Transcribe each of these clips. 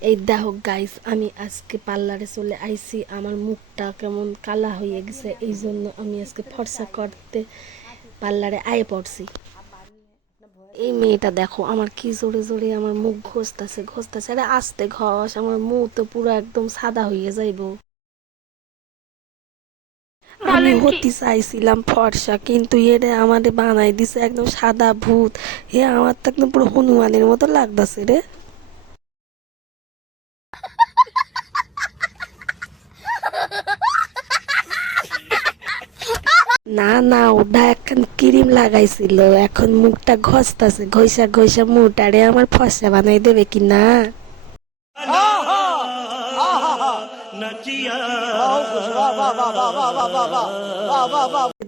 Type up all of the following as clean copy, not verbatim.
এই দেখো গাইস, আমি আজকে পার্লারে চলে আইছি। আমার মুখটা কেমন কালা হয়ে গেছে, এই জন্য আমি আজকে ফর্সা করতে পার্লারে আয়ে পড়ছি। এই মেয়েটা দেখো আমার কি জোরে জোরে আমার মুখ ঘষতেছে ঘষতেছে। আরে আস্তে ঘষ, আমার মুখ তো পুরো একদম সাদা হয়ে যাইবো। আমি হতে চাইছিলাম ফর্সা, কিন্তু এরে আমাদের বানাই দিছে একদম সাদা ভূত। আমার তো একদম পুরো হনুমানের মতো লাগতেছে রে। না না, ওটা এখন ক্রিম লাগাইছিল, এখন মুখটা ঘষতাছে, ঘষা ঘষা মুখটারে আমার ফর্সা বানাই দেবে কি না।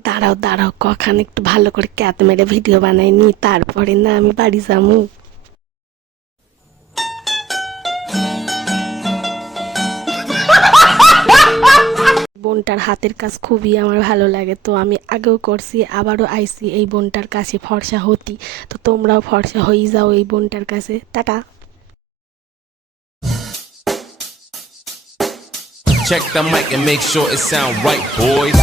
দাঁড়াও দাঁড়াও, কখন একটু ভালো করে ক্যাত মেরে ভিডিও বানাই নি, তারপরে না আমি বাড়ি যাবো। বোনটার হাতের কাজ খুবই আমার ভালো লাগে, তো আমি আগেও করছি, আবারও আইছি এই বোনটার কাছে ফর্সা হতি। তো তোমরাও ফর্সা হয়ে যাও এই বোনটার কাছে। Tata. Check the mic and make sure it sound right, boys.